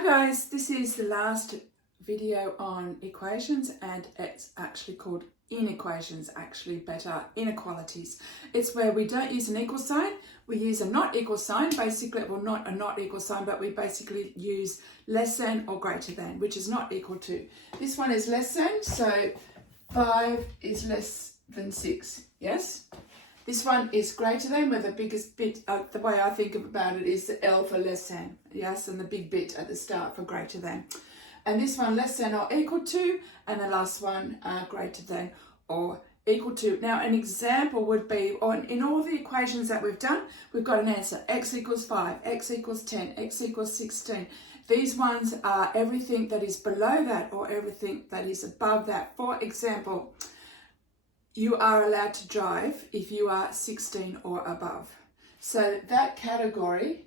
Hi guys, this is the last video on equations and it's actually called inequations, actually better, inequalities. It's where we don't use an equal sign, we use a not equal sign, basically, well not a not equal sign, but we basically use less than or greater than, which is not equal to. This one is less than, so 5 is less than 6, yes? This one is greater than, where the biggest bit, the way I think about it is the L for less than, yes, and the big bit at the start for greater than. And this one less than or equal to, and the last one greater than or equal to. Now an example would be, in all the equations that we've done, we've got an answer, x equals 5, x equals 10, x equals 16. These ones are everything that is below that or everything that is above that. For example, you are allowed to drive if you are 16 or above. So that category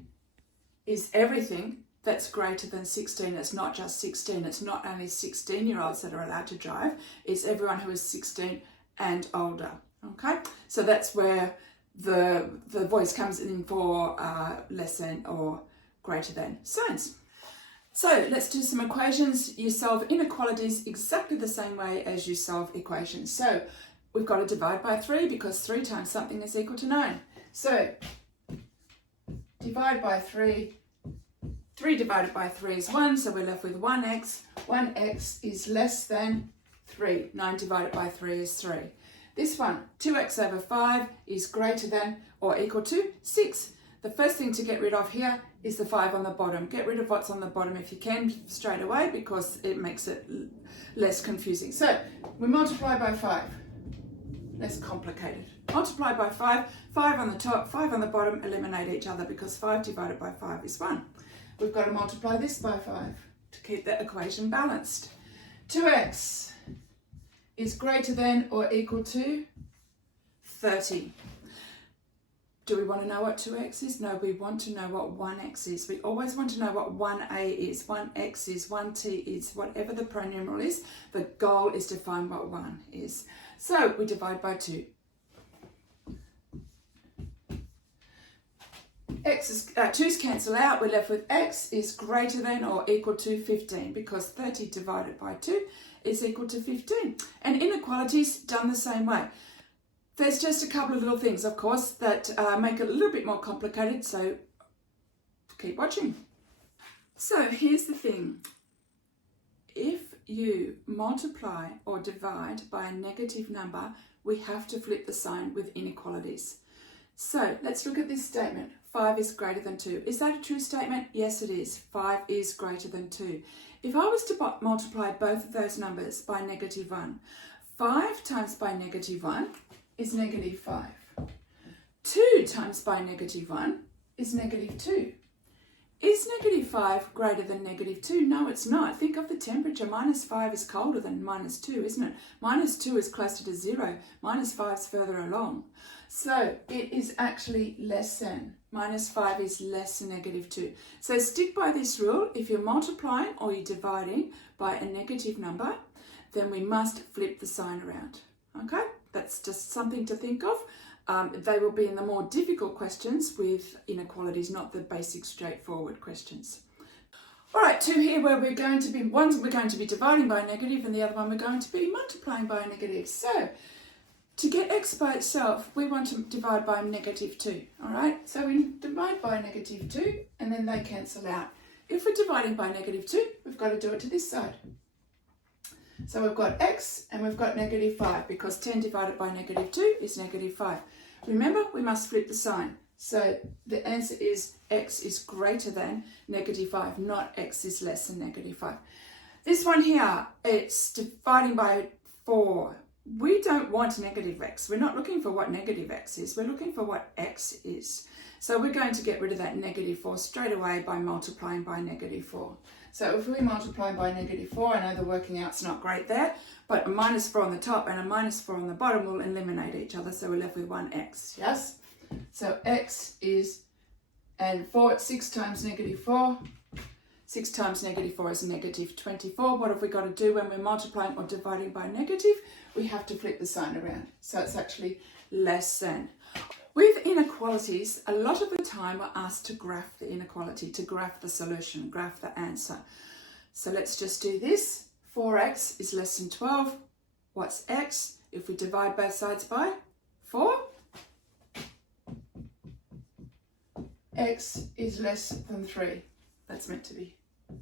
is everything that's greater than 16. It's not just 16. It's not only 16-year-olds that are allowed to drive. It's everyone who is 16 and older. Okay? So that's where the voice comes in for less than or greater than signs. So let's do some equations. You solve inequalities exactly the same way as you solve equations. So we've got to divide by 3 because 3 times something is equal to 9. So divide by 3. 3 divided by 3 is 1, so we're left with 1x. 1x is less than 3. 9 divided by 3 is 3. This one, 2x over 5 is greater than or equal to 6. The first thing to get rid of here is the 5 on the bottom. Get rid of what's on the bottom if you can straight away because it makes it less confusing. So we multiply by 5. Less complicated. Multiply by 5, 5 on the top, 5 on the bottom, eliminate each other because 5 divided by 5 is 1. We've got to multiply this by 5 to keep that equation balanced. 2x is greater than or equal to 30. Do we want to know what 2x is? No, we want to know what 1x is. We always want to know what 1a is, 1x is, 1t is, whatever the pronumeral is. The goal is to find what 1 is. So we divide by 2. Twos cancel out, we're left with x is greater than or equal to 15 because 30 divided by 2 is equal to 15. And inequalities done the same way. There's just a couple of little things, of course, that make it a little bit more complicated, so keep watching. So here's the thing. If you multiply or divide by a negative number, we have to flip the sign with inequalities. So let's look at this statement. 5 is greater than 2. Is that a true statement? Yes, it is. 5 is greater than 2. If I was to multiply both of those numbers by negative 1, 5 times by negative 1 is negative 5. 2 times by negative 1 is negative 2. Is negative 5 greater than negative 2? No, it's not. Think of the temperature. Minus 5 is colder than minus 2, isn't it? Minus 2 is closer to 0. Minus 5 is further along. So it is actually less than. Minus 5 is less than negative 2. So stick by this rule. If you're multiplying or you're dividing by a negative number, then we must flip the sign around. Okay? That's just something to think of. They will be in the more difficult questions with inequalities, not the basic straightforward questions. All right, 2 here where we're going to be, one we're going to be dividing by a negative and the other one we're going to be multiplying by a negative. So to get x by itself, we want to divide by negative 2, all right? So we divide by negative 2 and then they cancel out. If we're dividing by negative 2, we've got to do it to this side. So we've got x and we've got negative 5 because 10 divided by negative 2 is negative 5. Remember, we must flip the sign. So the answer is x is greater than negative 5, not x is less than negative 5. This one here, it's dividing by 4. We don't want negative x. We're not looking for what negative x is. We're looking for what x is. So we're going to get rid of that negative 4 straight away by multiplying by negative 4. So if we multiply by negative 4, I know the working out's not great there, but a minus 4 on the top and a minus 4 on the bottom will eliminate each other, so we're left with 1x, yes? So x is, and 6 times negative 4, 6 times negative 4 is negative 24. What have we got to do when we're multiplying or dividing by negative? We have to flip the sign around, so it's actually less than. With inequalities, a lot of the time we're asked to graph the inequality, to graph the solution, graph the answer. So let's just do this. 4x is less than 12. What's x? If we divide both sides by 4, x is less than 3. That's meant to be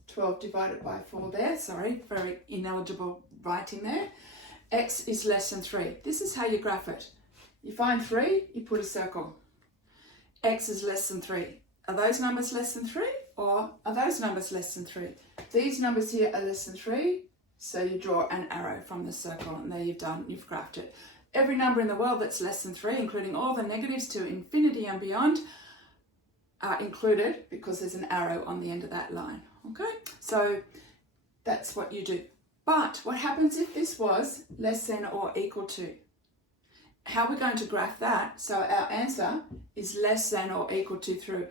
12 divided by 4 there. Sorry, very ineligible writing there. X is less than 3. This is how you graph it. You find 3, you put a circle. X is less than 3. Are those numbers less than 3 or are those numbers less than 3? These numbers here are less than 3, so you draw an arrow from the circle and there you've graphed it. Every number in the world that's less than 3, including all the negatives to infinity and beyond, are included because there's an arrow on the end of that line. Okay, so that's what you do. But what happens if this was less than or equal to? How are we going to graph that? So our answer is less than or equal to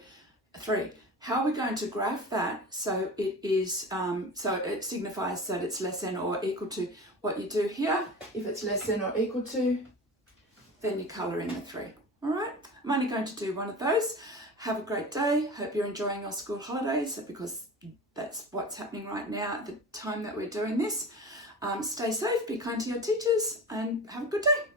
3. How are we going to graph that so it is so it signifies that it's less than or equal to what you do here? If it's less than or equal to, then you colour in the 3. All right, I'm only going to do one of those. Have a great day. Hope you're enjoying your school holidays because that's what's happening right now at the time that we're doing this. Stay safe, be kind to your teachers, and have a good day.